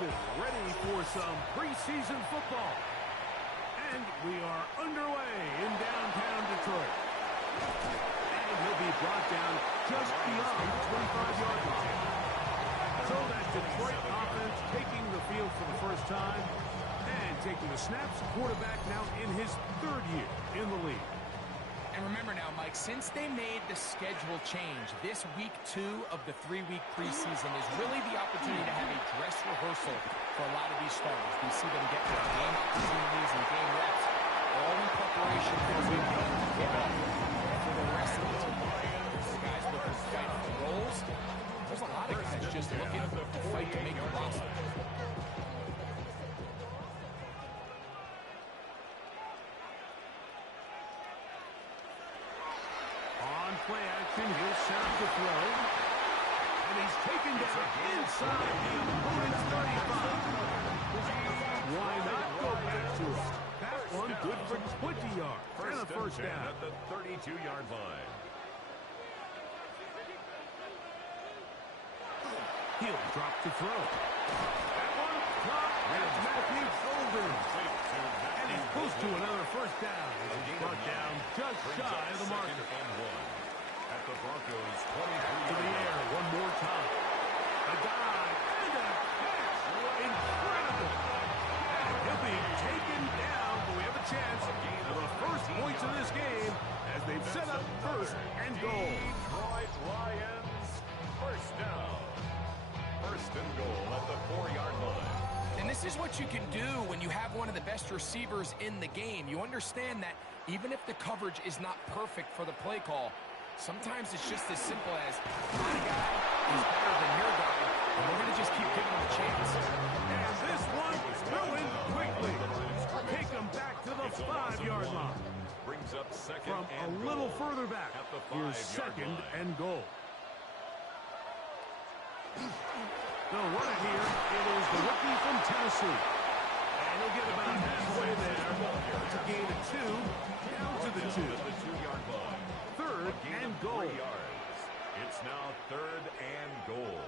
Jackson, ready for some preseason football. And we are underway in downtown Detroit. And he'll be brought down just beyond the 25-yard line. So that Detroit offense taking the field for the first time and taking the snaps. Quarterback now in his third year in the league. And remember now, Mike, since they made the schedule change, this week 2 of the 3-week preseason is really the opportunity to have a dress rehearsal for a lot of these starters. We see them get their game opportunities and game reps, all in preparation for week 1 to kick off for the rest of the team. There's guys looking to fight for roles. There's a lot of guys just looking to fight to make the roster. Play action, he'll set up the throw. And he's taken down inside the opponent's 35. Why not go back to it? That one good for 20 yards. And a first down. At the 32-yard line. He'll drop the throw. That one caught. That's Matthew Golden. And he's close to another first down. He's brought down just shy of the marker. At the Broncos, 23 to the air one more time. A dive and a catch. Incredible. And he'll be taken down, but we have a chance for the first points of this game as they've set up first and goal. Detroit Lions, first down. First and goal at the 4-yard line. And this is what you can do when you have one of the best receivers in the game. You understand that even if the coverage is not perfect for the play call, sometimes it's just as simple as my guy is better than your guy, and we're going to just keep giving him a chance. And this one thrown quickly. Take him back to the 5-yard line. Brings up second from and a little goal further back. At the Here's second line. and goal. They'll run it here. It is the rookie from Tennessee. And he'll get about halfway there. It's a gain of 2, down to the 2. The 2-yard line. Third and goal. 3 yards. It's now third and goal.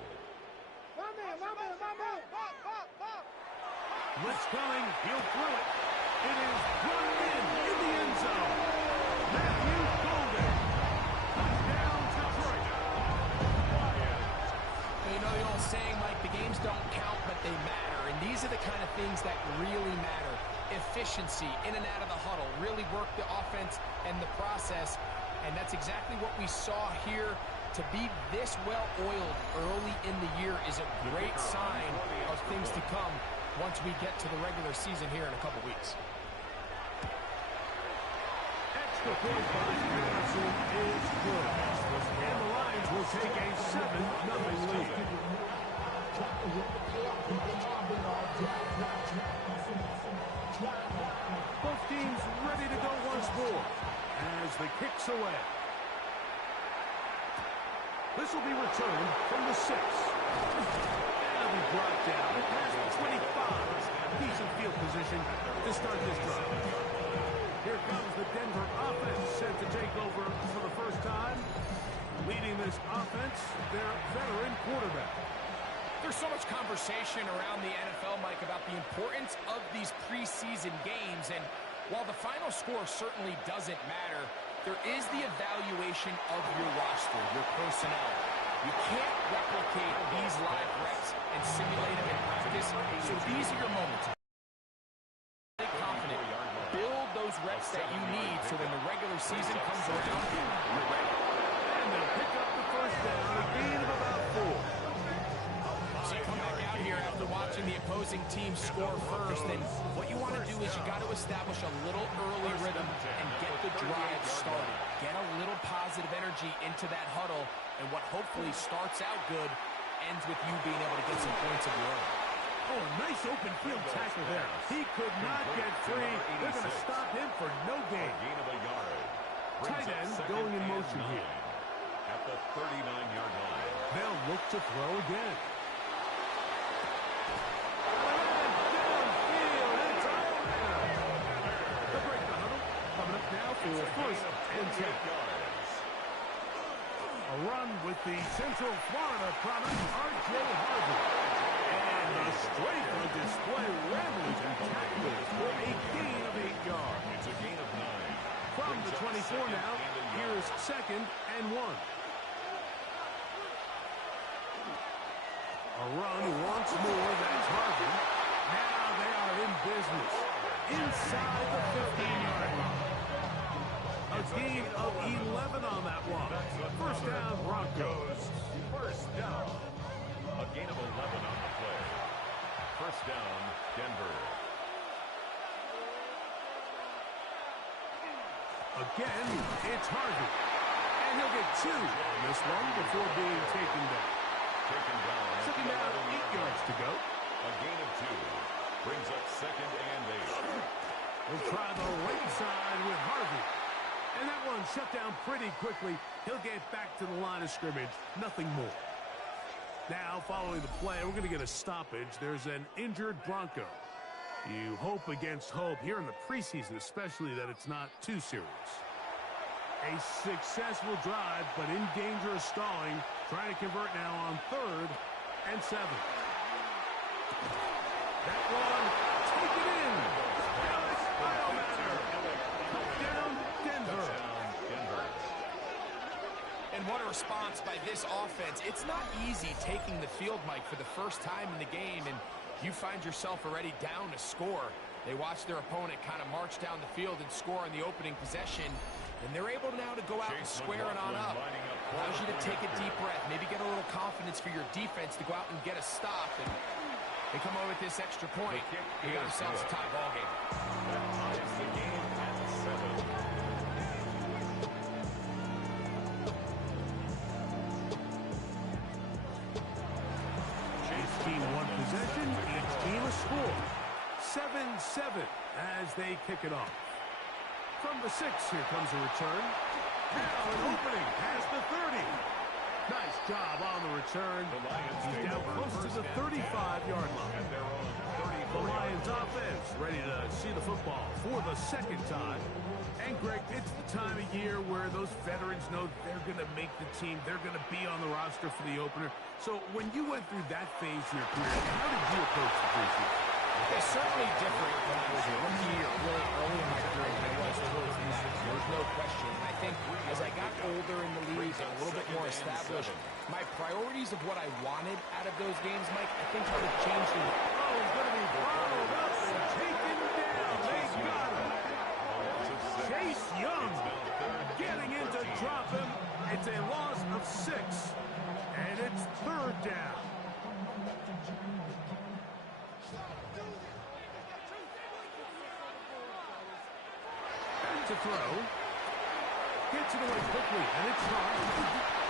Blitz coming. He'll throw it. It is run in the end zone. Matthew Golden. Touchdown, Detroit. You know the old saying, Mike, the games don't count, but they matter. And these are the kind of things that really matter. Efficiency, in and out of the huddle, really work the offense and the process. And that's exactly what we saw here. To be this well-oiled early in the year is a great sign of things to come once we get to the regular season here in a couple weeks. Extra point by Harrison is good. And the Lions will take a 7-0 lead. Both teams ready to go once more as the kick's away. This will be returned from the 6. That'll be brought down past the 25. Decent field position to start this drive. Here comes the Denver offense set to take over for the first time. Leading this offense, their veteran quarterback. There's so much conversation around the NFL, Mike, about the importance of these preseason games. And while the final score certainly doesn't matter, there is the evaluation of your roster, your personnel. You can't replicate these live reps and simulate them in practice, so these are your moments. Stay confident. Build those reps that you need so when the regular season comes around, you're ready. And they'll pick up the first down, a gain of about 4. So you come back out here after watching the opposing team score first, and what you want to do is you got to establish a little early rhythm and get the drive started. Get a little positive energy into that huddle, and what hopefully starts out good ends with you being able to get some points of your own. Oh, a nice open field tackle there. He could not get free. They're going to stop him for no gain. Gain of a yard. Tight end going in motion here. At the 39-yard line. They'll look to throw again. For first and 10. A run with the Central Florida product, R.J. Harvey. And the strength on display, ramblers and tacklers for a gain of 8 yards. It's a gain of 9. From the 24 now, here's 2nd and 1. A run once more, that's Harvey. Now they are in business. Inside the 15-yard line. A gain of 11 on that one. First down, Broncos. First down. A gain of 11 on the play. First down, Denver. Again, it's Harvey. And he'll get 2 on this one before being taken down. Taken down. Second down, 8 yards to go. A gain of 2. Brings up 2nd and 8. We'll try the right side with Harvey. And that one shut down pretty quickly. He'll get back to the line of scrimmage. Nothing more. Now, following the play, we're going to get a stoppage. There's an injured Bronco. You hope against hope here in the preseason, especially that it's not too serious. A successful drive, but in danger of stalling. Trying to convert now on 3rd and 7. That one, take it in. Alex Biomatter. Touchdown, Denver. And what a response by this offense. It's not easy taking the field, Mike, for the first time in the game, and you find yourself already down to score. They watch their opponent kind of march down the field and score on the opening possession, and they're able now to go out and square it on up. Allows you to take a deep breath, maybe get a little confidence for your defense to go out and get a stop, and they come over with this extra point. They got themselves a tie ball game. That ties the game at 7. Each team one possession, each team a score. 7-7 as they kick it off. From the 6, here comes a return. Now an opening has the 30. Nice job on the return. He's down close to the 35-yard line. The Lions offense ready to see the football for the 2nd time. And, Greg, it's the time of year where those veterans know they're going to make the team. They're going to be on the roster for the opener. So when you went through that phase in your career, how did you approach the preseason? It's certainly different when I was a rookie or really early in my career than it was towards the end. There's no question. I think as I got older in the league and a little bit more established, my priorities of what I wanted out of those games, Mike, I think kind of changed. Oh, he's going to be followed up and taken down. They got him. Chase Young getting in to drop him. It's a loss of 6, and it's 3rd down. Back to throw. Gets it away quickly, and it's Hart.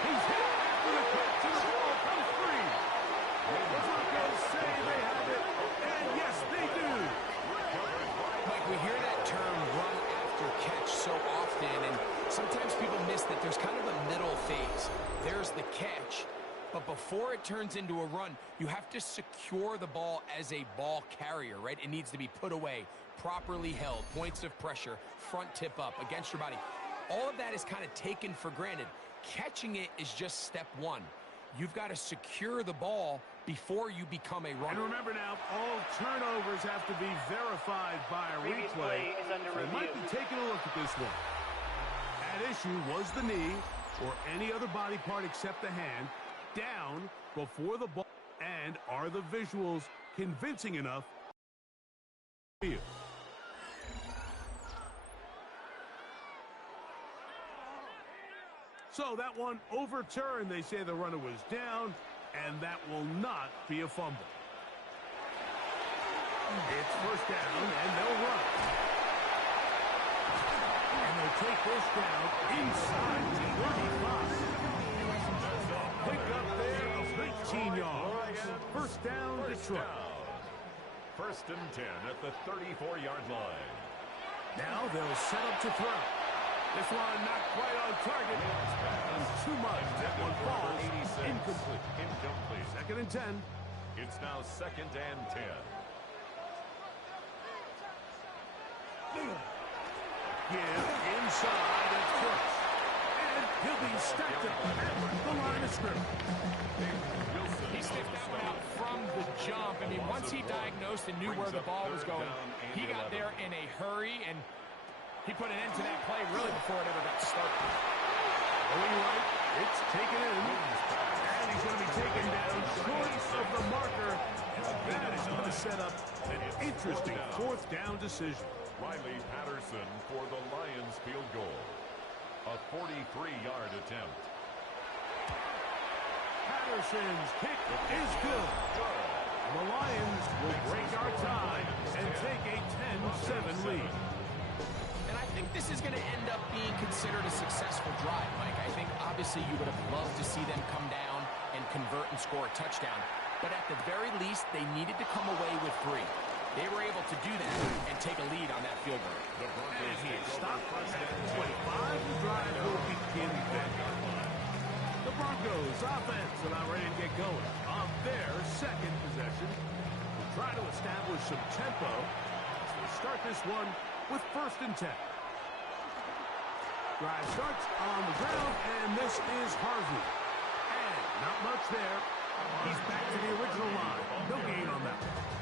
He's hit after the catch, and the ball comes free. The Broncos say they have it, and yes, they do. Mike, we hear that term run after catch so often, and sometimes people miss that there's kind of a middle phase. There's the catch, but before it turns into a run, you have to secure the ball as a ball carrier, right? It needs to be put away, properly held, points of pressure, front tip up against your body. All of that is kind of taken for granted. Catching it is just step 1. You've got to secure the ball before you become a runner. And remember now, all turnovers have to be verified by a replay. They might be taking a look at this one. At issue was the knee or any other body part except the hand down before the ball. And are the visuals convincing enough? So that one overturned. They say the runner was down, and that will not be a fumble. It's first down, and they'll run. And they'll take this down inside the 35. Pick up there of 19 yards. First down, Detroit. First and 10 at the 34-yard line. Now they'll set up to throw. This one not quite on target. And too much. That one falls incomplete. Second and 10. It's now 2nd and 10. Give inside at first. And he'll be stacked up at the line of scrimmage. He sniffed that one out from the jump, I mean, once he diagnosed and knew where the ball was going, he got there in a hurry, and he put an end to that play really before it ever got started. Going right, it's taken in, and he's going to be taken down short of the marker. And that is going to set up an interesting fourth down decision. Riley Patterson for the Lions field goal. A 43-yard attempt. Patterson's kick is good. The Lions will break our tie and take a 10-7 lead. And I think this is going to end up being considered a successful drive, Mike. I think obviously you would have loved to see them come down and convert and score a touchdown. But at the very least, they needed to come away with 3. They were able to do that and take a lead on that field goal. And he stopped at 25. The drive will begin then. The Broncos offense about ready to get going on their second possession. Will try to establish some tempo as they start this one with 1st and 10. Drive starts on the ground, and this is Harvey. And not much there. He's back to the original line. No gain on that one.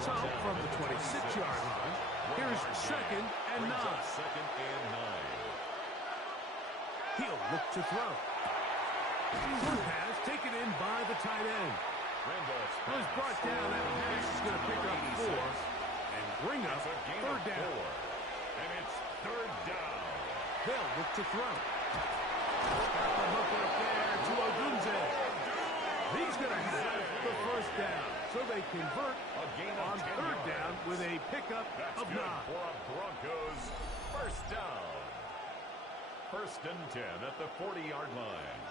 So from the 26-yard line, here's 2nd and 9. He'll look to throw. Short pass taken in by the tight end. Was brought down. That pass is going to pick up 4 and bring up 3rd down. And it's 3rd down. They'll look to throw. Got the hook up there to Odunze. He's going to have the 1st down. So they convert on 3rd down with a pickup of 9. For a Broncos 1st down. 1st and 10 at the 40-yard line.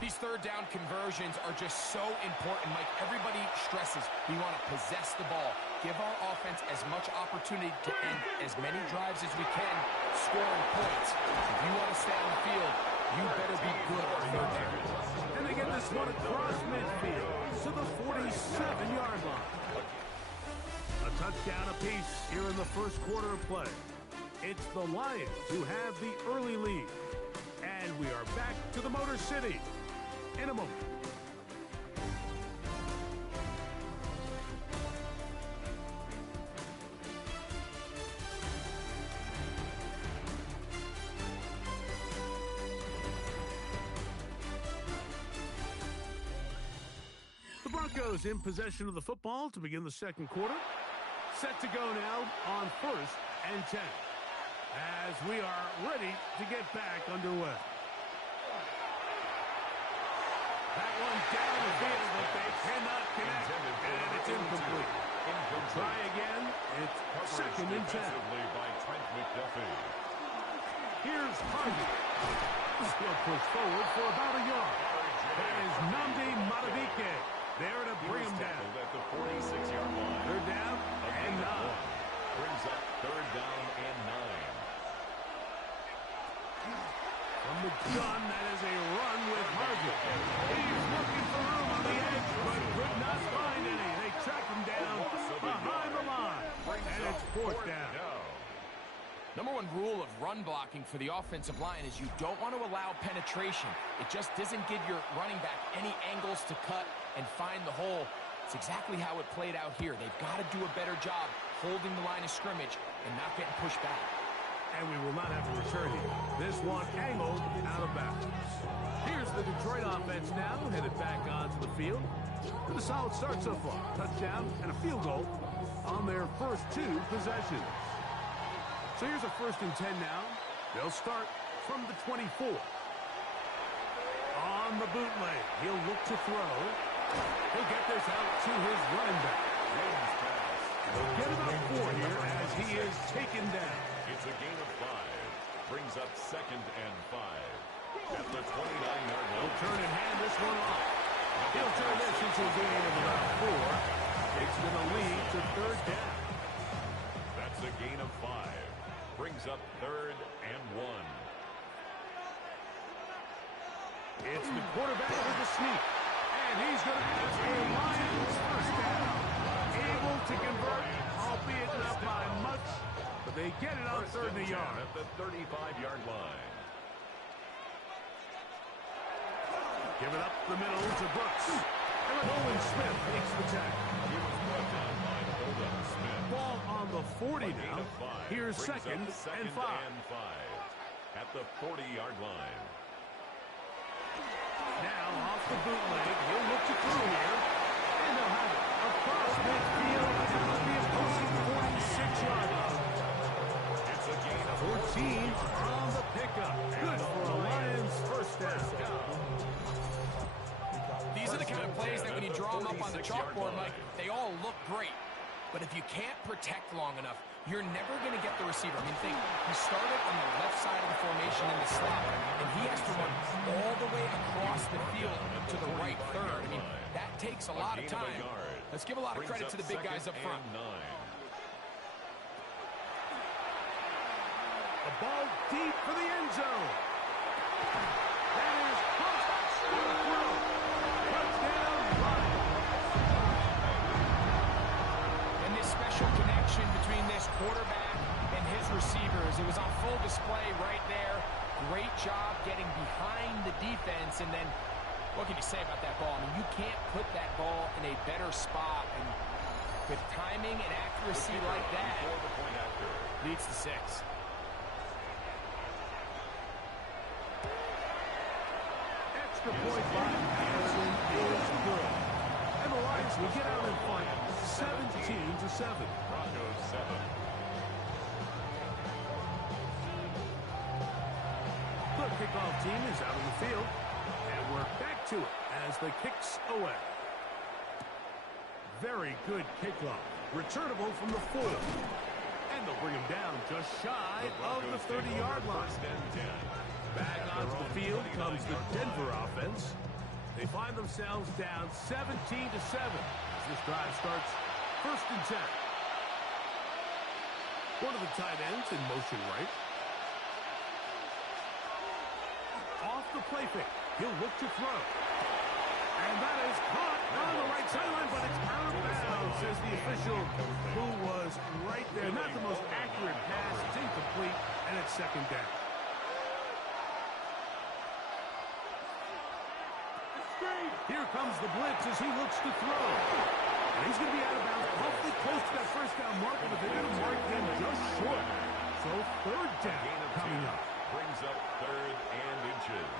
These 3rd down conversions are just so important, Mike. Everybody stresses we want to possess the ball, give our offense as much opportunity to end as many drives as we can, scoring points. If you want to stay on the field, you better be good on 3rd down. And they get this one across midfield to the 47-yard line. A touchdown apiece here in the 1st quarter of play. It's the Lions who have the early lead. And we are back to the Motor City in a moment. The Broncos in possession of the football to begin the 2nd quarter. Set to go now on 1st and 10. As we are ready to get back underway. That one down the field, but they cannot connect, and it's incomplete. Try again. It's 2nd and 10. By Trent McDuffie. Here's Harvey. Still pushed forward for about a yard. That is Nnamdi Madubuike there to bring him down. At the 46-yard line. 3rd down and 9. Brings up 3rd down and 9. From the gun, that is a run with Harvey. He's looking for room on the edge, but could not find any. They track him down behind the line, and it's 4th down. Number 1 rule of run blocking for the offensive line is you don't want to allow penetration. It just doesn't give your running back any angles to cut and find the hole. It's exactly how it played out here. They've got to do a better job holding the line of scrimmage and not getting pushed back. And we will not have a return here. This one angled out of bounds. Here's the Detroit offense now, headed back onto the field. With a solid start so far. Touchdown and a field goal on their first 2 possessions. So here's a 1st and 10 now. They'll start from the 24. On the bootleg, he'll look to throw. He'll get this out to his running back. They'll get about 4 here as he is taken down. It's a gain of 5. Brings up 2nd and 5. At the 29-yard line. He'll turn and hand this one off. He'll turn this into a gain of about 4. It's going to lead to 3rd down. That's a gain of 5. Brings up 3rd and 1. It's the quarterback with the sneak. And he's going to have a Lions 1st down. Able to convert, albeit not by much. But they get it on 3rd and a yard. At the 35-yard line. Give it up the middle to Brooks. And Nolan Smith makes the tackle. He was brought down by Nolan Smith. Ball on the 40 now. Here's second and 5. At the 40-yard line. Now off the bootleg. He'll look to throw here. And they'll have it across midfield. That will be approaching 46-yard line. It's a gain of 14 on the pickup. Good for a Lions first down. These are the kind of plays that when you draw them up on the chalkboard, Mike, they all look great. But if you can't protect long enough, you're never going to get the receiver. I mean, think, he started on the left side of the formation in the slot, and he has to run all the way across the field to the right third. I mean, that takes a lot of time. Let's give a lot of credit to the big guys up front. A ball deep for the end zone. That is close to the throw. Touchdown, Lions. And this special connection between this quarterback and his receivers, it was on full display right there. Great job getting behind the defense. And then, what can you say about that ball? I mean, you can't put that ball in a better spot. And with timing and accuracy like that, leads to 6. Extra point by Anderson is good. And the Lions will get out in front 17-7. Broncos 7. The kickoff team is out on the field. And we're back to it as the kicks away. Very good kickoff. Returnable from the 4. And they'll bring him down just shy of the 30-yard line. First and 10. Back onto the field comes the Denver offense. They find themselves down 17-7 as this drive starts first and 10. One of the tight ends in motion right. Off the play fake. He'll look to throw. And that is caught on the right sideline, but it's out of bounds, says the official who was right there. Not the most accurate pass. It's incomplete, and it's second down. Here comes the blitz as he looks to throw. And he's going to be out of bounds, awfully close to that first down marker, but they're going to mark him just short. So third down coming up. Brings up 3rd and inches.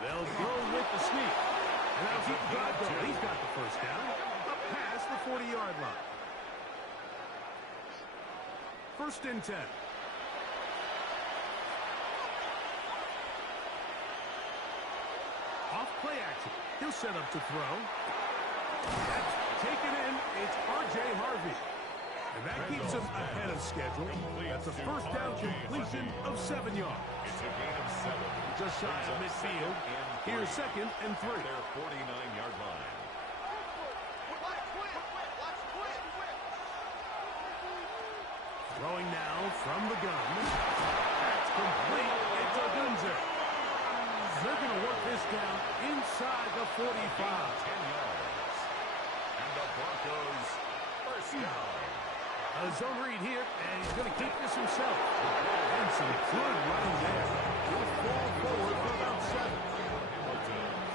They'll go with the sneak. And that'll keep the drive going. He's got the first down up past the 40-yard line. First and 10. Off play action. He'll set up to throw. That's taken in. It's R.J. Harvey. And that keeps him ahead of schedule. That's a first down completion of 7 yards. It's a gain of 7. Just shy of midfield. Here's second and 3. Their 49-yard line. Throwing now from the gun. That's complete. It's a Dunzer. They're going to work this down inside the 45. 10 yards. And the Broncos first down. A zone read here, and he's going to keep this himself. And some good running there. He'll fall forward for about 7.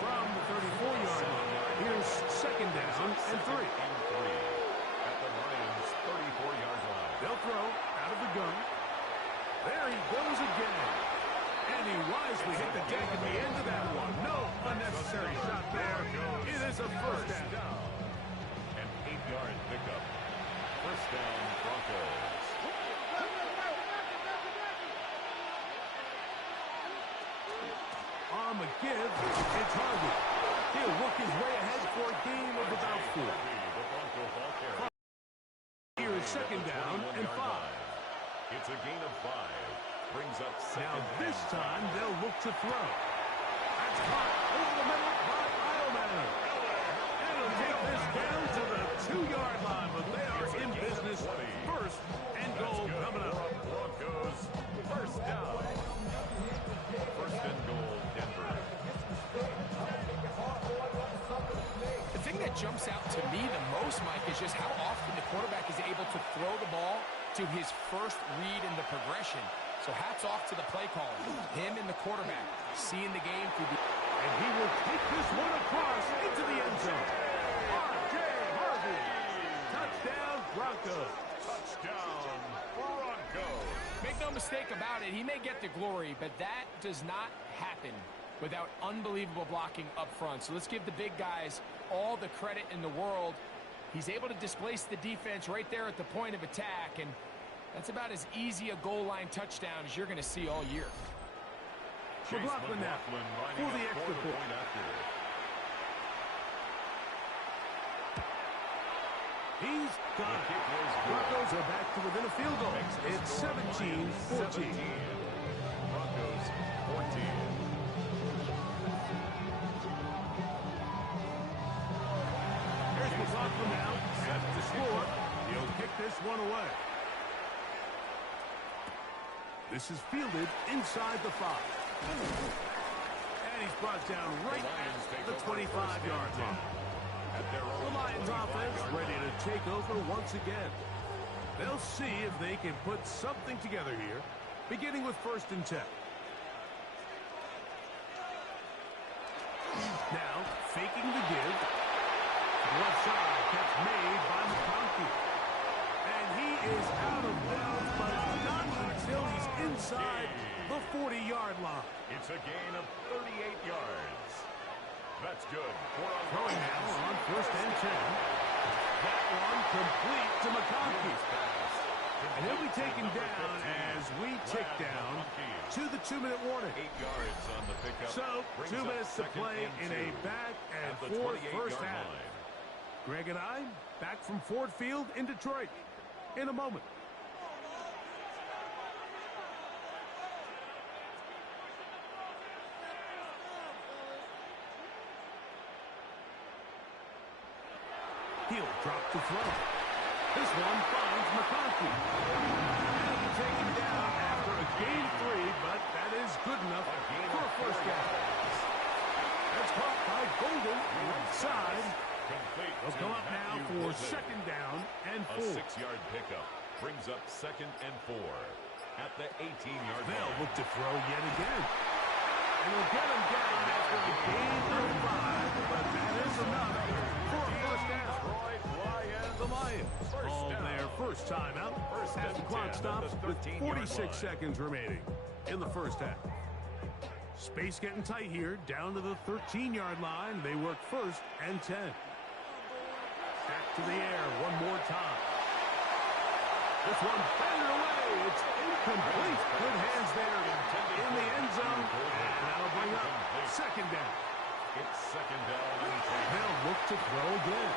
From the 34-yard line. Here's second down and 3. At the Lions' 34-yard line. They'll throw out of the gun. There he goes again. And he wisely hit the deck at the end of that one. No unnecessary shot there. It is a first down. An 8-yard pickup. First down, Broncos. On the give, it's Harvey. He'll work his way ahead for a gain of about 4. Here is second down and 5. It's a gain of 5. Brings up second. Now this time they'll look to throw. That's caught over the middle by Eilman. And he'll take this down to the 2-yard line, but they are in business. First and goal coming up. Broncos first down. First and goal, Denver. The thing that jumps out to me the most, Mike, is just how often the quarterback is able to throw the ball to his first read in the progression. So hats off to the play caller. Him and the quarterback seeing the game through the... And he will take this one across into the end zone. mistake about it, he may get the glory, but that does not happen without unbelievable blocking up front. So let's give the big guys all the credit in the world. He's able to displace the defense right there at the point of attack, and that's about as easy a goal line touchdown as you're going to see all year. McLaughlin now for the extra point. He's got it. Broncos are back to within a field goal. It's 17-14. Broncos 14. Here's McLaughlin now set to score. He'll kick this one away. This is fielded inside the 5. And he's brought down right at the 25-yard line. The Lions offense ready to take over once again. They'll see if they can put something together here, beginning with 1st and 10. Now, faking the give. Left side, catch made by McConkey. And he is out of bounds, but not until he's inside the 40-yard line. It's a gain of 38 yards. That's good. Throwing now on 1st and 10. That one complete to McConkey. And he'll be taken down as we tick down to the 2-minute warning. 8 yards on the pickup. So, 2 minutes to play in a back-and-forth first half. Greg and I back from Ford Field in Detroit in a moment. He'll drop the throw. This one finds McConkey. And he'll be taken down after a gain 3, but that is good enough for a first down. That's caught by Golden right side. They'll come up now for 2nd down and 4. A 6-yard pickup brings up 2nd and 4 at the 18-yard line. They'll look to throw yet again. And they'll get him down after a gain of 5, but that is enough for a first down. The Lions call their first timeout as the clock stops with 46 seconds remaining in the first half. Space getting tight here, down to the 13-yard line. They work 1st and 10. Back to the air one more time. This one batted away. It's incomplete. Good hands there in the end zone. And that'll bring up 2nd down. It's 2nd down and 10. They'll look to throw again.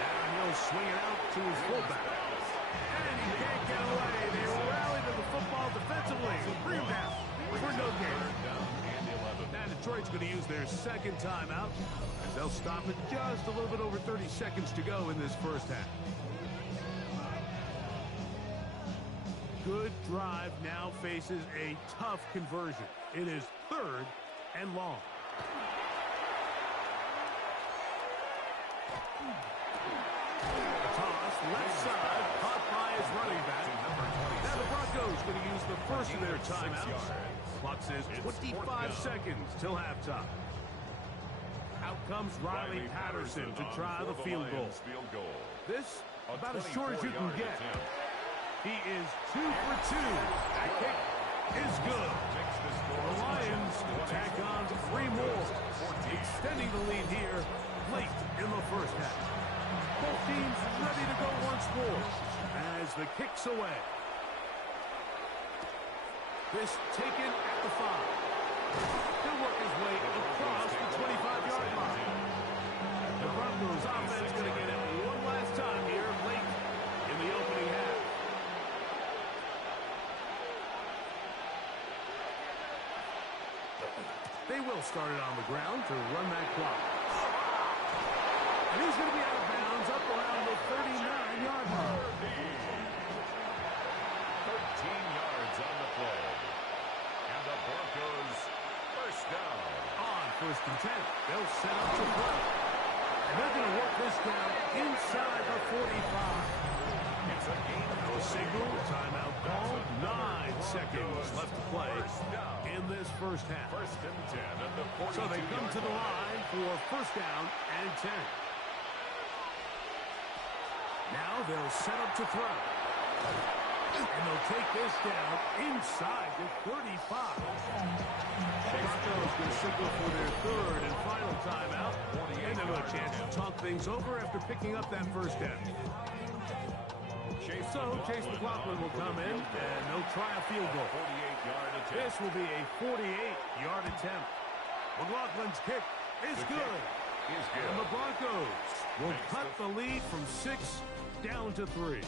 And he'll swing it out to his fullback. And he can't get away. They rally to the football defensively. Bring him down for no gain. Now Detroit's going to use their 2nd timeout as they'll stop it just a little bit over 30 seconds to go in this first half. Good drive now faces a tough conversion. It is 3rd and long. Left side, caught by his running back. Now the Broncos going to use the first of their timeouts. Clock says 25 seconds till halftime. Out comes Riley Patterson to try the field goal. This about as short as you can get. He is 2 for 2. That kick is good. The Lions tack on 3 more, extending the lead here late in the first half. Both teams ready to go once more as the kick's away. This taken at the 5. He'll work his way across the 25-yard line. The Broncos offense going to get it one last time here late in the opening half. They will start it on the ground to run that clock. And he's going to be out of bounds up around the 39-yard line. 13 yards on the play. And the Broncos first down. On 1st and 10, they'll set up to play. And they're going to work this down inside the 45. It's a gain. No signal, timeout call, 9 seconds left to play in this first half. 1st and 10 at the 42. So they come to the line for first down and 10. Now they'll set up to throw. And they'll take this down inside the 35. Broncos going to signal for their third and final timeout. And they'll have a chance to talk things over after picking up that first down. So Chase McLaughlin will come in, and they'll try a field goal. This will be a 48-yard attempt. McLaughlin's kick is good. And the Broncos will cut the lead from 6 down to 3.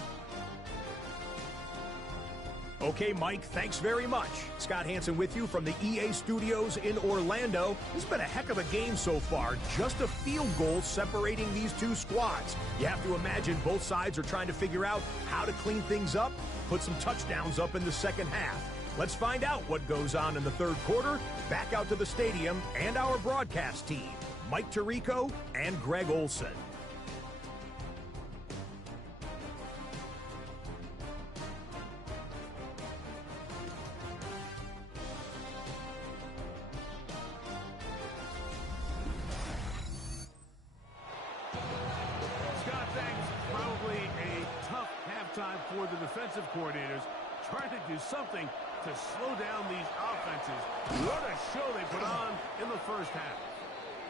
Okay, Mike, thanks very much. Scott Hansen with you from the EA Studios in Orlando. It's been a heck of a game so far. Just a field goal separating these two squads. You have to imagine both sides are trying to figure out how to clean things up, put some touchdowns up in the second half. Let's find out what goes on in the third quarter. Back out to the stadium and our broadcast team, Mike Tirico and Greg Olson. For the defensive coordinators, trying to do something to slow down these offenses. What a show they put on in the first half.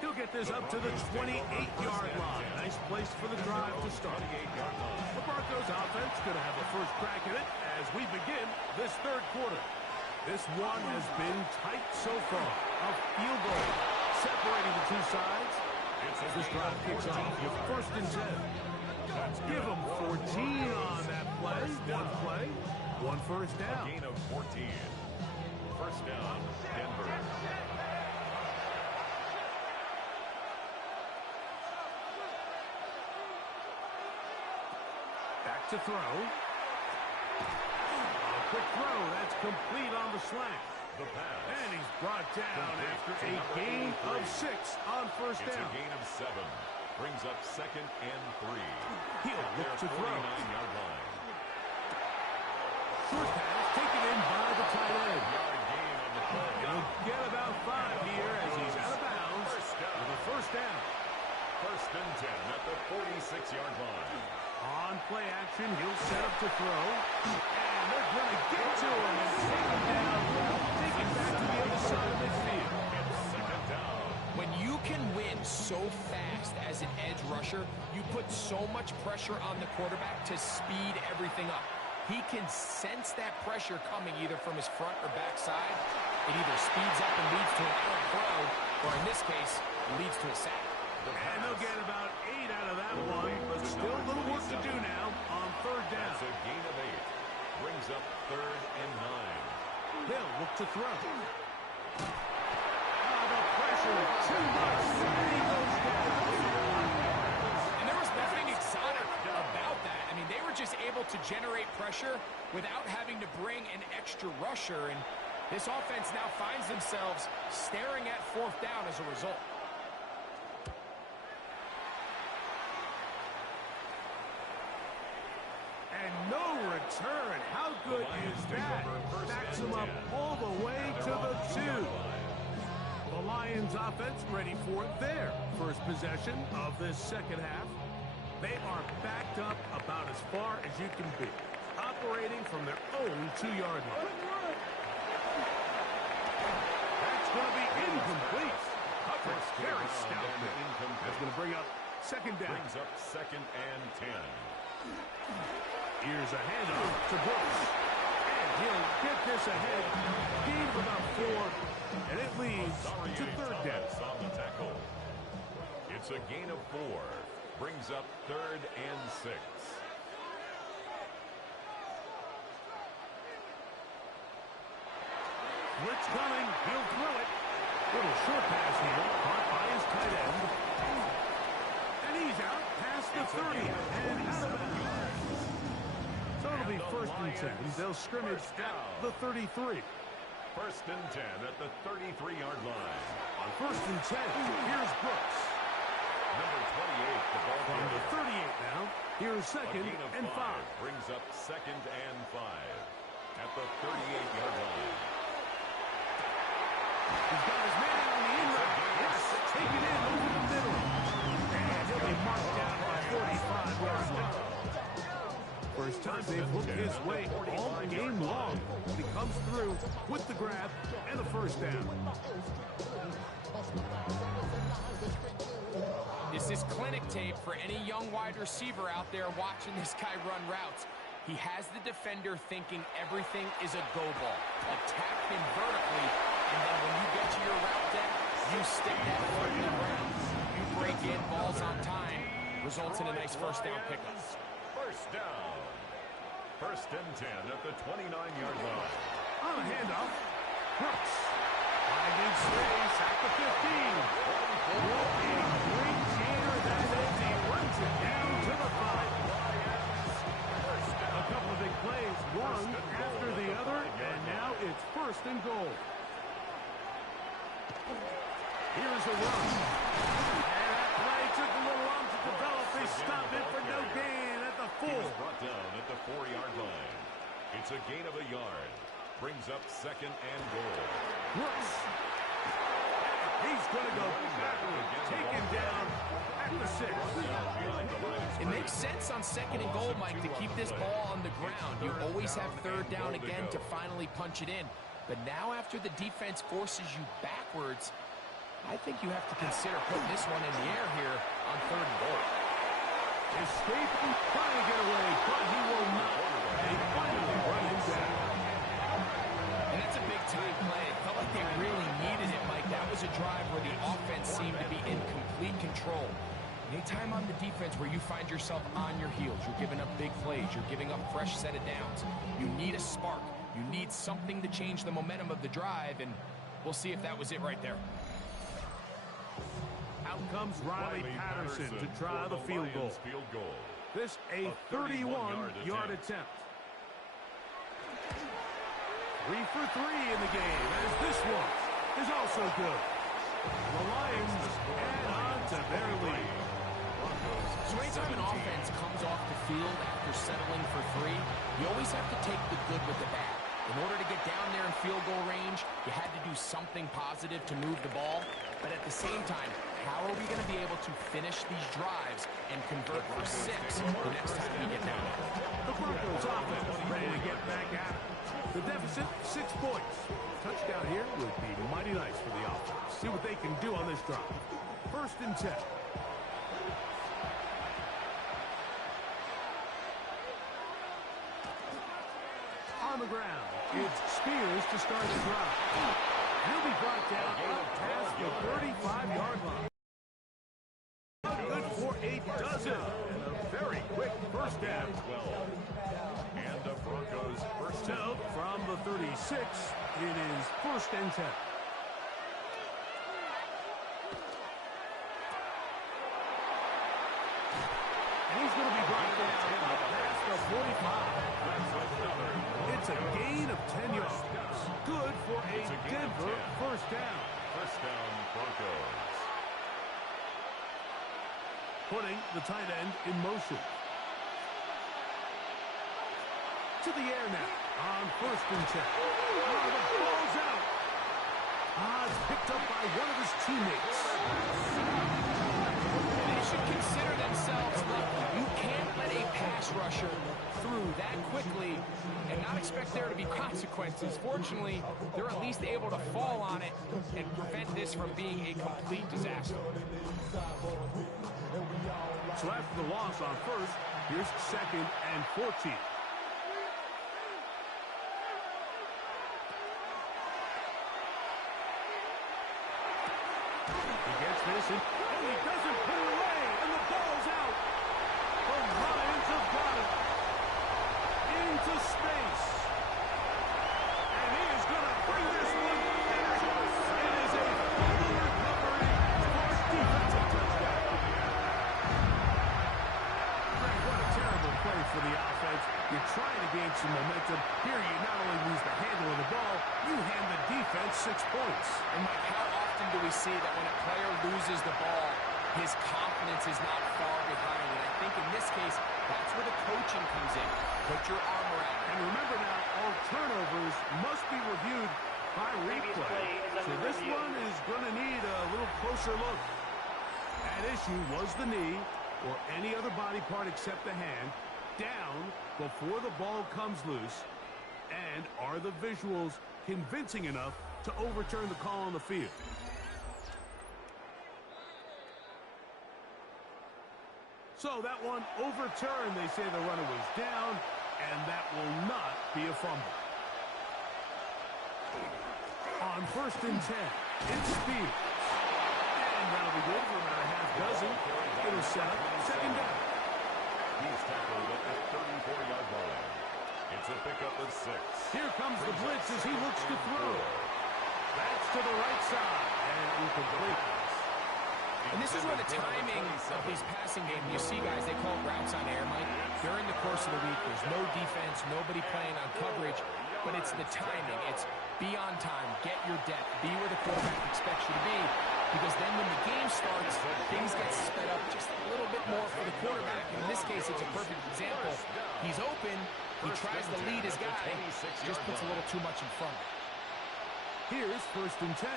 He'll get this up to the 28-yard line. Nice place for the drive to start. The Broncos offense going to have the first crack at it as we begin this third quarter. This one has been tight so far. A field goal separating the two sides. As this drive kicks off with first and 10. Give them 14 on that play. One play, one first down. A gain of 14. First down, Denver. Back to throw. A quick throw. That's complete on the slant. The pass. And he's brought down after a gain of 6 on first down. It's a gain of 7. Brings up second and 3. He'll look to throw. 49-yard line. Short pass taken in by the tight end. Yard gain on the play. He'll get about 5 here as he's out of bounds with a first down. First and 10 at the 46-yard line. On play action, he'll set up to throw. And they're going to get to him and take him down. Take it back to the other side of midfield. It's second down. When you can win so fast as an edge rusher, you put so much pressure on the quarterback to speed everything up. He can sense that pressure coming either from his front or back side. It either speeds up and leads to an errant throw, or in this case, leads to a sack. And they'll get about 8 out of that one, but still a little work to do now on third down. That's a gain of 8. Brings up third and 9. They'll look to throw. The pressure, too much, and he goes down. And there was nothing exotic about that. I mean, they were just able to generate pressure without having to bring an extra rusher. And this offense now finds themselves staring at fourth down as a result. And no return. How good is that? Backs him up all the way to the 2. The Lions offense ready for their first possession of this second half. They are backed up about as far as you can be, operating from their own 2-yard line. That's going to be incomplete. Coverage very stout. That's going to bring up second down. Brings up second and 10. Here's a handoff to Brooks. And he'll get this ahead. Gain of about 4. And it leads to third down. On the tackle. It's a gain of 4. Brings up third and 6. Blitz coming. He'll throw it. Little short pass here. Caught by his tight end. And he's out past the 30. And out of bounds. So it'll be first and 10. They'll scrimmage at the 33. First and 10 at the 33-yard line. On first and 10, here's Brooks. Number 28, the ball From the 38 now, here's second and 5. Brings up second and 5 at the 38-yard line. He's got his man on the in route. Yes, take it in over the middle. And he'll be marked down by 45 yards. First time they've looked his way all game long. He comes through with the grab and the first down. This is clinic tape for any young wide receiver out there watching this guy run routes. He has the defender thinking everything is a go ball. Attack him vertically, and then when you get to your route deck, you stick that foot in the ground. You break in, balls on time, results in a nice first down pickup. First down. First and 10 at the 29-yard line. On a handoff, Brooks. Finding space at the 15. What a great gainer that is. He runs it down to the 5. A couple of big plays, one after the other, and now it's first and goal. Here's a run. And that play took a little long to develop. They stopped it for no gain at the 4. He's brought down at the 4-yard line. It's a gain of a yard. Brings up second and goal. Brooks. He's going to go backward. Taken down at the 6. It makes sense on second and goal, Mike, to keep this ball on the ground. You always have third down again to finally punch it in. But now after the defense forces you backwards, I think you have to consider putting this one in the air here on third and goal. Escaping, trying to get away, but he will not. They finally run him down. And that's a big-time play. It felt like they really needed it, Mike. That was a drive where the offense seemed to be in complete control. Anytime on the defense where you find yourself on your heels, you're giving up big plays, you're giving up fresh set of downs, you need a spark. You need something to change the momentum of the drive, and we'll see if that was it right there. Out comes Riley Patterson to try the field goal. This a 31-yard attempt. 3 for 3 in the game, as this one is also good. The Lions add on to their lead. So anytime an offense comes off the field after settling for 3, you always have to take the good with the bad. In order to get down there in field goal range, you had to do something positive to move the ball. But at the same time, how are we going to be able to finish these drives and convert for 6 the next time we get down there? The Broncos offense ready to get back at it. The deficit, 6 points. Touchdown here would be mighty nice for the offense. See what they can do on this drive. First and 10. On the ground, it's Spears to start the drive. He'll be brought down up past the 35-yard line. Good for a dozen. And a very quick first down. 12. And the Broncos first So, from the 36, it is first and 10. And he's going to be brought down up past the 45. It's a gain of 10 yards. Good for a Denver first down. First down, Broncos. Putting the tight end in motion. To the air now on first and 10. Oh, the ball's out. It's picked up by one of his teammates. They should consider themselves lucky. You can't let a pass rusher through that quickly and not expect there to be consequences. Fortunately, they're at least able to fall on it and prevent this from being a complete disaster. So after the loss on first, here's second and 14. He gets this, and he doesn't put it away, and the ball's out. The Lions have got it into space. And he is going to bring this one back. It is a fumble recovery for a defensive touchdown. Greg, what a terrible play for the offense. You're trying to gain some momentum. Here you not only lose the handle of the ball, you hand the defense 6 points. And Mike, how often do we see that when a player loses the ball, his confidence is not far behind? And I think in this case, that's where the coaching comes in. Put your arm around it. And remember now, all turnovers must be reviewed by replay. So this one is going to need a little closer look. At issue was the knee or any other body part except the hand. Down before the ball comes loose? And are the visuals convincing enough to overturn the call on the field? So that one overturned. They say the runner was down, and that will not be a fumble. On 1st and 10, it's Spears. And that'll be good for about a half dozen. It'll set up 2nd down. He's tackled at the 34-yard line. It's a pickup of 6. Here comes the blitz as he looks to throw. That's to the right side, and incomplete. And this is where the timing of these passing games, you see guys, they call it routes on air, Mike. During the course of the week, there's no defense, nobody playing on coverage, but it's the timing. It's be on time, get your depth, be where the quarterback expects you to be, because then when the game starts, things get sped up just a little bit more for the quarterback. And in this case, it's a perfect example. He's open, he tries to lead his guy, just puts a little too much in front. Here's 1st and 10.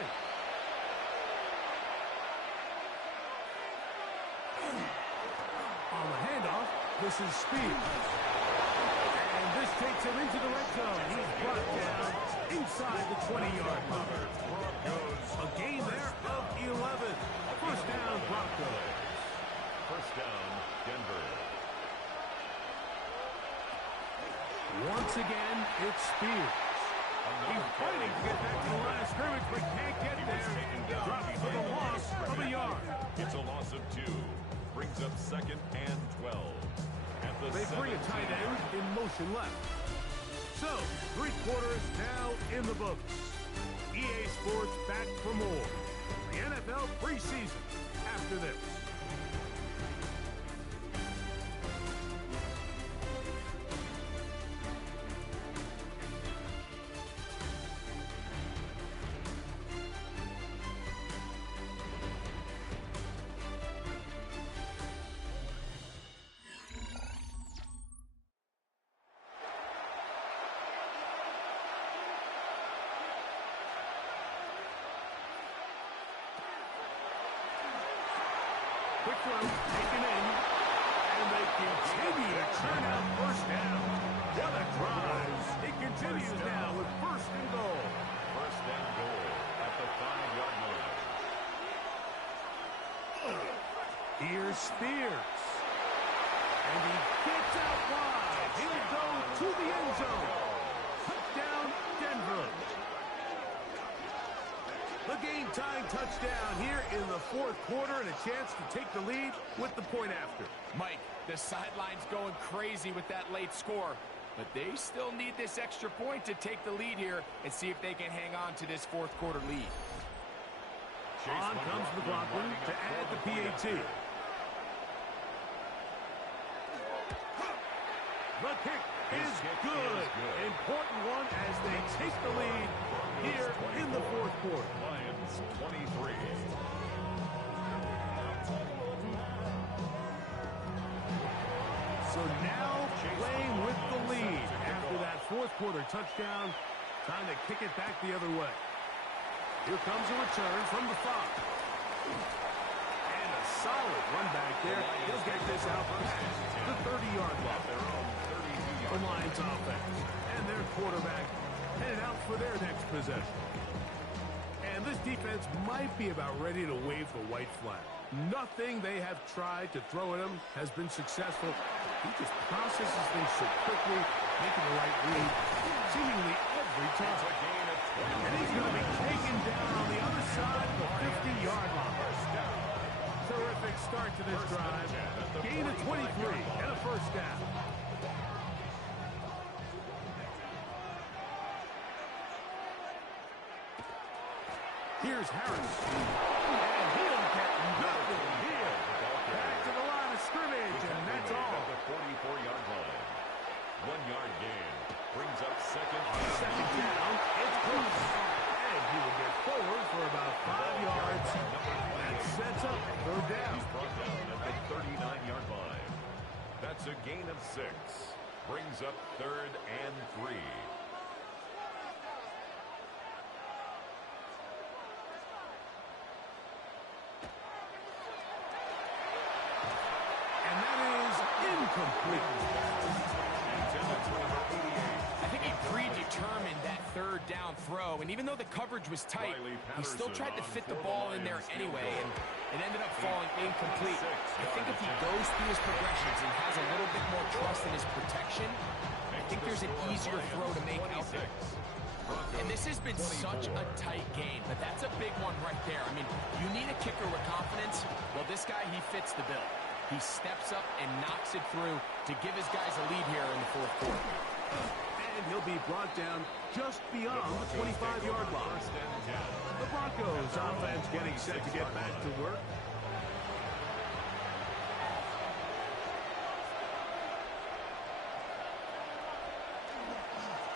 On the handoff, this is Spears. And this takes him into the red zone. He's brought down inside the 20-yard line. A gain there of 11. 1st down, Broncos. 1st down, Denver. Once again, it's Spears. He's fighting to get back to the line of scrimmage, but can't get there. Drops for the loss of a yard. It's a loss of 2. Brings up 2nd and 12. At the They bring a tight end in motion left. So, 3 quarters now in the books. EA Sports back for more. The NFL preseason after this. Quick throw, taken in, and they continue to churn out 1st down. What a drive. It continues now with 1st and goal. 1st and goal at the 5-yard line. Here's Spears. And he gets out wide. He'll go to the end zone. Touchdown, Denver. The game-tying touchdown here in the 4th quarter, and a chance to take the lead with the point after. Mike, the sideline's going crazy with that late score, but they still need this extra point to take the lead here and see if they can hang on to this 4th quarter lead. On comes McLaughlin to add the PAT. The kick is good. Important one as they take the lead here in the 4th quarter. Lions 23. So now playing with the lead after that 4th quarter touchdown. Time to kick it back the other way. Here comes a return from the 5. And a solid run back there. He'll get this out past the 30-yard line. The Lions offense and their quarterback headed out for their next possession. And this defense might be about ready to wave the white flag. Nothing they have tried to throw at him has been successful. He just processes things so quickly, making the right read seemingly every time. And he's going to be taken down on the other side of the 50-yard line. Terrific start to this drive. Gain of 23 and a 1st down. Here's Harris. And he'll get nothing here. Back to the line of scrimmage, and that's all. At the 44-yard line. 1-yard gain. Brings up 2nd. On 2nd down, it's Bruce. And he will get forward for about 5 yards. That sets up 3rd down. He's brought down at the 39-yard line. That's a gain of 6. Brings up 3rd and 3. Incomplete. I think he predetermined that third down throw, and even though the coverage was tight, he still tried to fit the ball in there anyway, and it ended up falling incomplete. I think if he goes through his progressions and has a little bit more trust in his protection, I think there's an easier throw to make out there. And this has been such a tight game, but that's a big one right there. I mean, you need a kicker with confidence. Well, this guy, he fits the bill. He steps up and knocks it through to give his guys a lead here in the fourth quarter. And he'll be brought down just beyond the 25-yard line. The Broncos offense getting set to get back to work.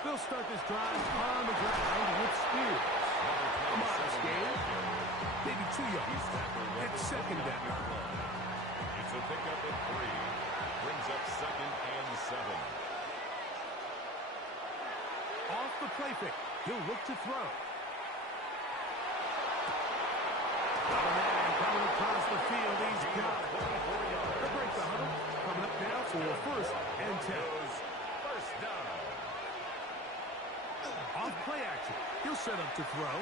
They'll start this drive on the ground with Spears. A modest gain, maybe 2 yards. It's second down. It's a pickup at 3. Brings up 2nd and 7. Off the play fake. He'll look to throw. Got a man coming across the field. He's got it. They'll break the huddle. Coming up now for 1st and 10. First down. Off play action. He'll set up to throw.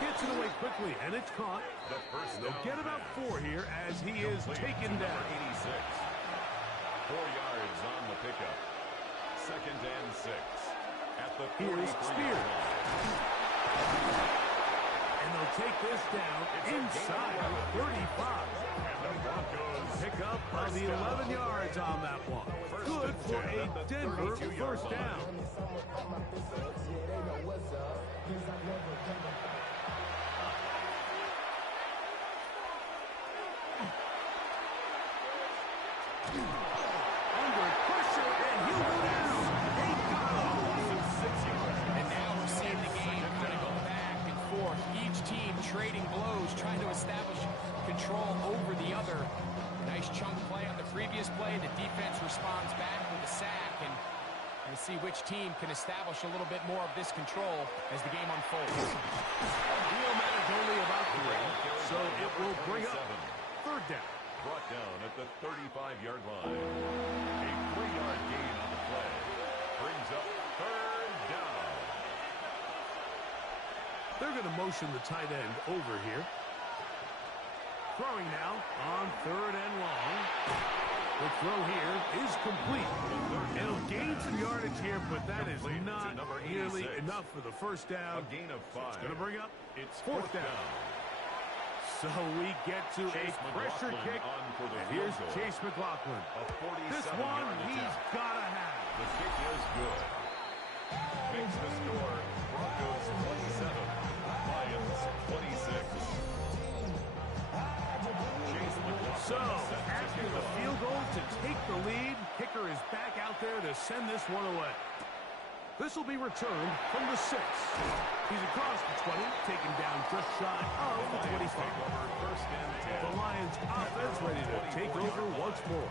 Gets it away quickly, and it's caught. The first They'll get about 4 here as he is taken down. 86. 4 yards on the pickup. 2nd and 6. At the 43 Here's Spears. And they'll take this down inside of 35. And the Broncos Pick up of the 11 yards on that one. Good for a Denver first down. Under pressure, and he'll go down. They got him. 6 yards. And now we're seeing the game kind of go back and forth. Each team trading blows, trying to establish control over the other. Nice chunk play on the previous play. The defense responds back with a sack, and we'll see which team can establish a little bit more of this control as the game unfolds. Wheel man is only about 3, so it will bring up 3rd down. Brought down at the 35-yard line. A 3-yard gain on the play. Brings up 3rd down. They're going to motion the tight end over here. Throwing now on 3rd and long. The throw here is complete. It'll gain some yardage here, but that is not nearly enough for the first down. A gain of 5. It's going to bring up It's 4th down. So we get to a pressure kick. And here's Chase McLaughlin. This one he's got to have. The kick is good. Makes the score Broncos 27, Lions 26. So, after the field goal to take the lead, kicker is back out there to send this one away. This will be returned from the 6. He's across the 20, taken down just shy of the 25. The Lions offense ready to take over once more.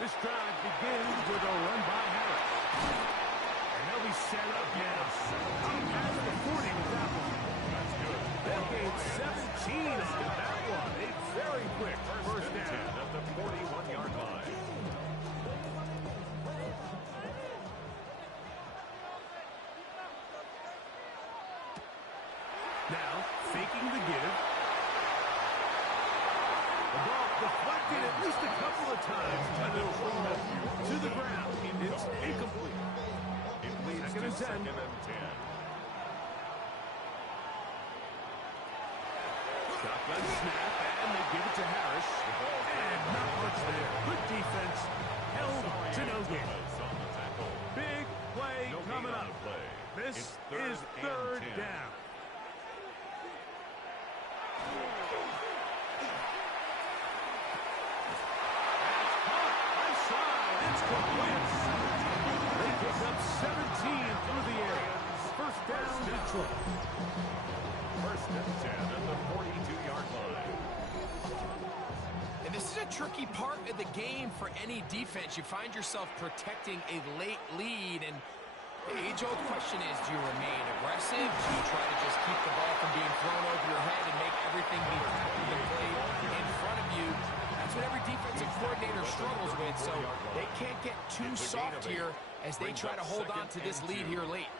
This drive begins with a run by Harris. And they'll be set up now. Out past the 40 with that one. That's good. They'll gain 17 on that one. A very quick first down. At the 41-yard line. Now, faking the give. The ball deflected at least a couple of times, but it'll roll to the ground. It's incomplete. It leads to 2nd and 10. Shotgun snap, and they give it to Harris. And not much there. Good defense. Held to no gain. Big play coming up. This is 3rd down. They pick up 17 through the air. First down, Detroit. 1st and 10 at the 42-yard line. And this is a tricky part of the game for any defense. You find yourself protecting a late lead, and The age-old question is, do you remain aggressive? Do you try to just keep the ball from being thrown over your head and make everything be tackled and played in front of you? That's what every defensive coordinator struggles with, so they can't get too soft here as they try to hold on to this lead here late.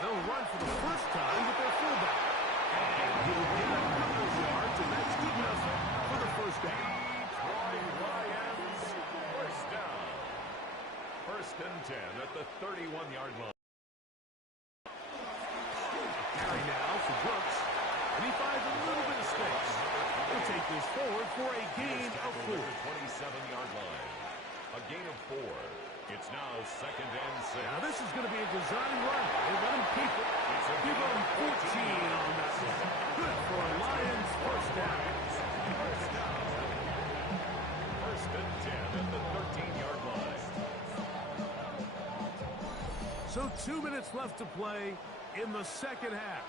They'll run for the first time with their fullback. And he'll get a couple of yards, and that's good enough for the first down. Lions, first down. First and 10 at the 31-yard line. Carry now for Brooks. And he finds a little bit of space. He'll take this forward for a gain of 4. 27-yard line. A gain of 4. It's now second and 6. Now this is going to be a design run. They let him keep it. Give him 14 on that one. Good for a Lions first down. First down. First and 10 at the 13-yard line. So 2 minutes left to play in the second half.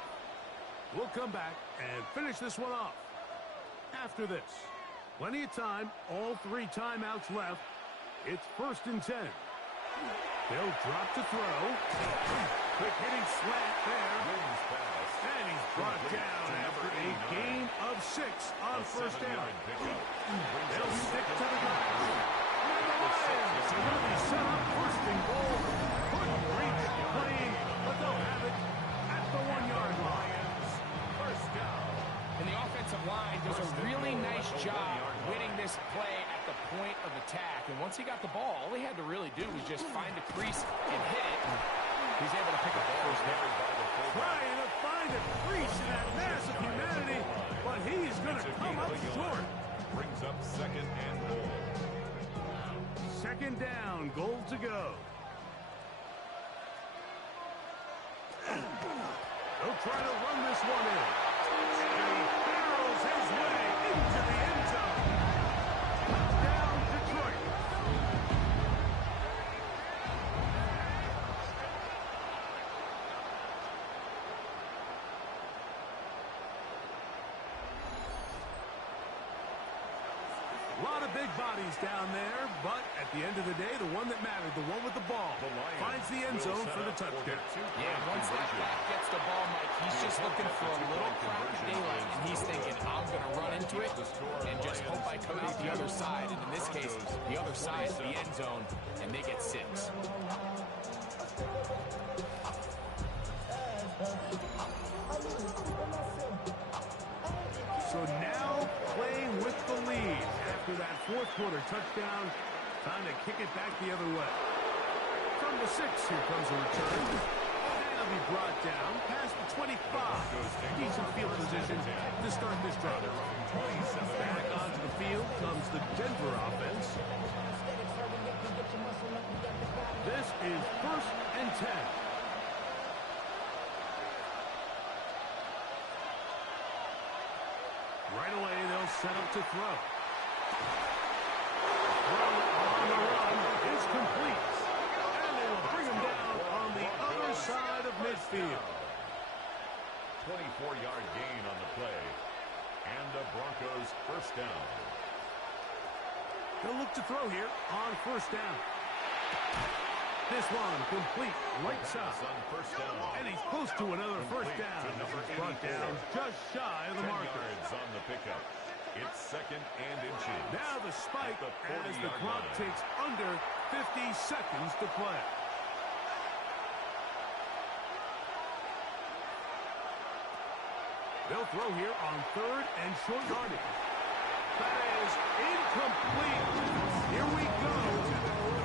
We'll come back and finish this one off. After this, plenty of time, all 3 timeouts left. It's first and 10. They'll drop to throw. Quick hitting slant there. And he's brought down after a gain of 6 on first down. They'll stick to the ground. And the Lions are going to be set up first and goal. Couldn't reach playing, but they'll have it at the 1-yard line. First down. And the offensive line does a really nice job winning this play at the point of attack. And once he got the ball, all he had to really do was just find a crease and hit it. He's able to pick up the first down. Trying to find a crease in that mass of humanity, but he's going to come up short. Brings up second and goal. Second down, goal to go. They'll try to run this one in. And he barrels his way into the end zone. Touchdown, Detroit. A lot of big bodies down there, but at the end of the day, the one that mattered, the one with the ball, finds the end zone for the touchdown. Yeah, once that back gets the ball, Mike, he's just looking for a little crack of daylight, and he's thinking, I'm going to run into it and just hope I come out the other side. And in this case, the other side is the end zone, and they get 6. So now playing with the lead after that fourth quarter touchdown, time to kick it back the other way. From the 6, here comes a return. And he'll be brought down past the 25. Decent field position to start this drive. Back onto the field comes the Denver offense. This is first and 10. Right away, they'll set up to throw. Throw on the run is complete. And they will bring him down on the other side of midfield. 24-yard gain on the play. And the Broncos first down. They'll look to throw here on first down. This one complete right side. First down. And he's close to another first down. He's brought down just shy of the 10 marker. yards on the pickup. It's second and inches. Now the spike At the as the 40-yard clock line. takes under 50 seconds to play. They'll throw here on third and short yardage. That is incomplete. Here we go.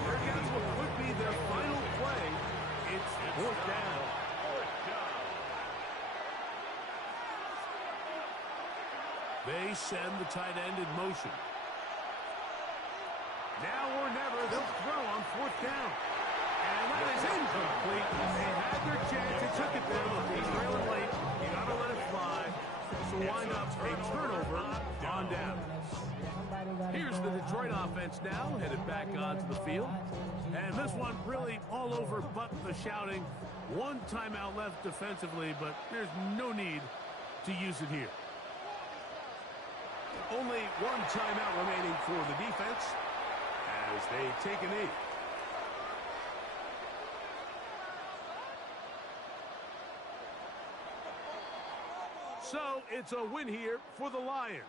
Against what could be their final play. It's fourth down. They send the tight end in motion. Now or never, they'll throw on fourth down. And that is incomplete. They had their chance. They took it there. Look, he's trailing late. You got to let it fly. So wind up a turnover on down. Here's the Detroit offense now, headed back onto the field. And this one really all over but the shouting. One timeout left defensively, but there's no need to use it here. Only one timeout remaining for the defense as they take a knee. So it's a win here for the Lions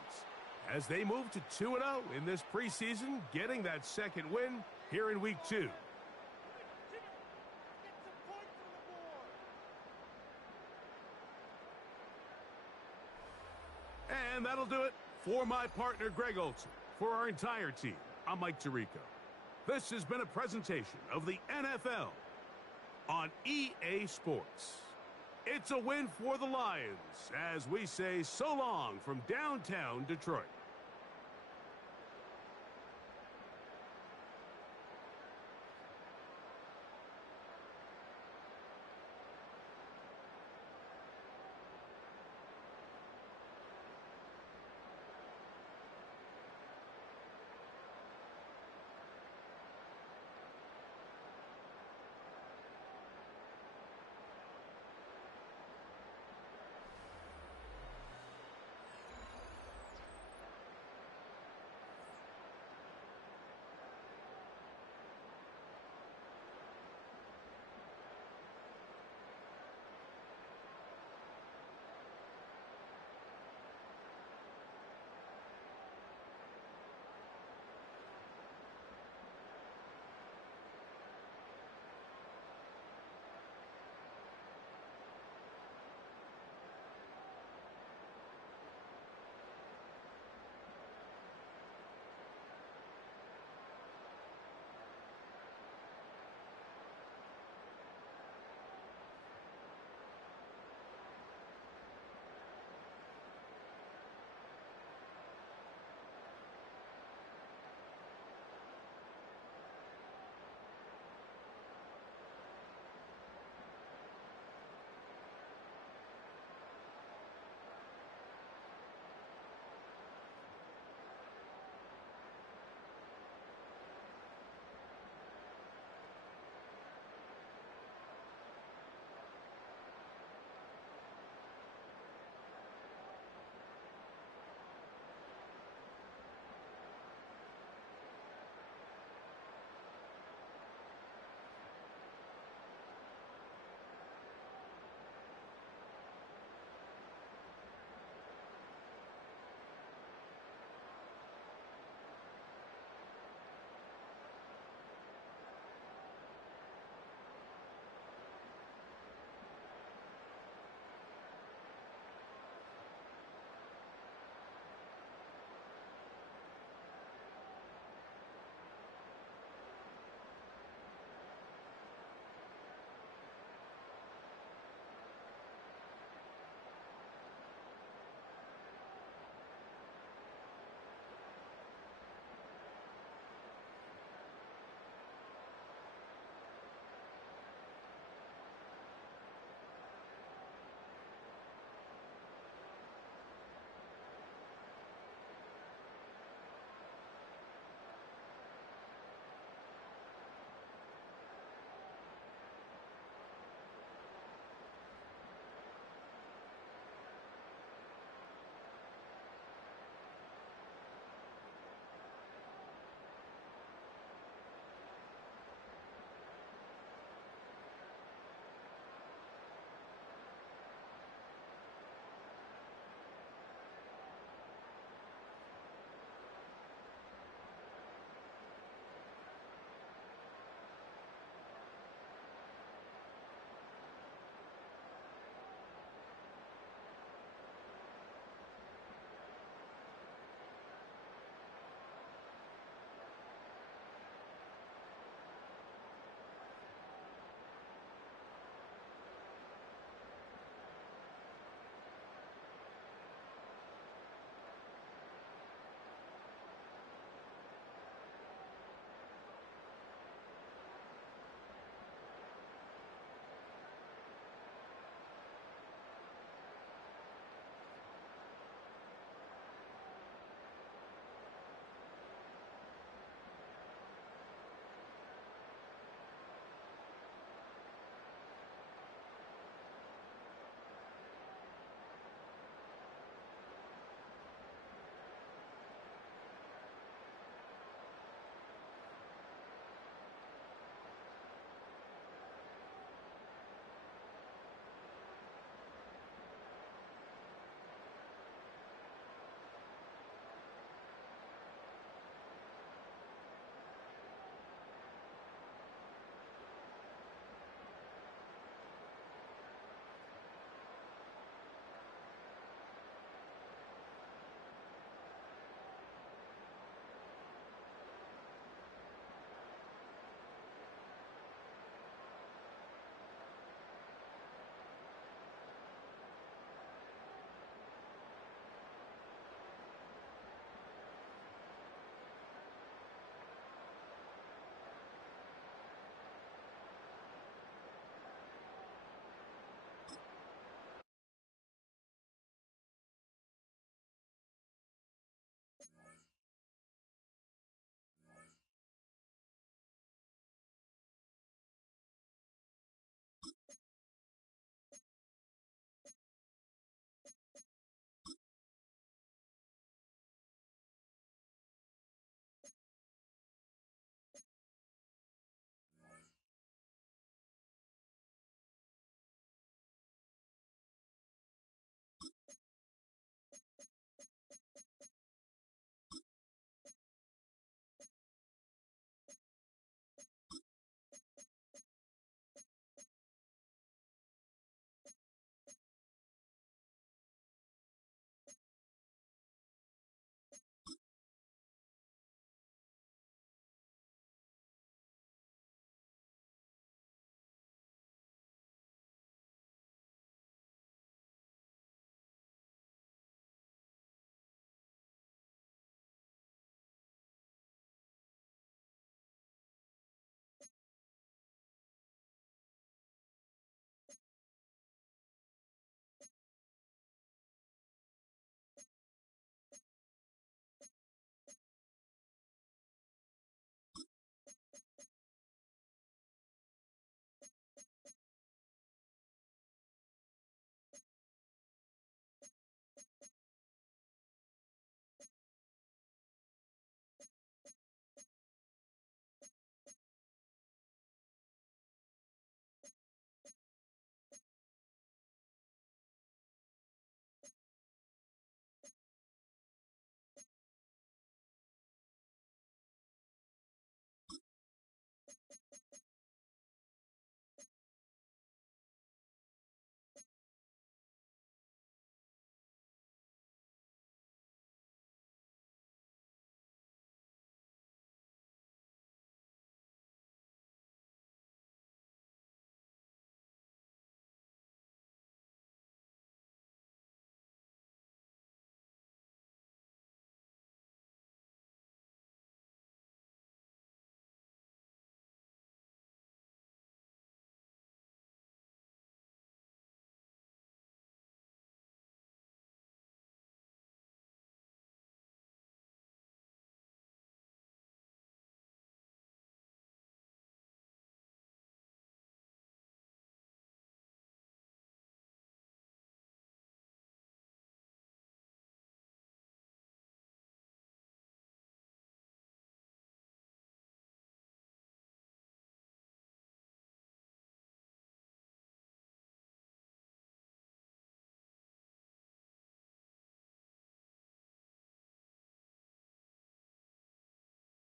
as they move to 2-0 in this preseason, getting that second win here in Week 2. And that'll do it for my partner, Greg Olson. For our entire team, I'm Mike Tirico. This has been a presentation of the NFL on EA Sports. It's a win for the Lions as we say so long from downtown Detroit.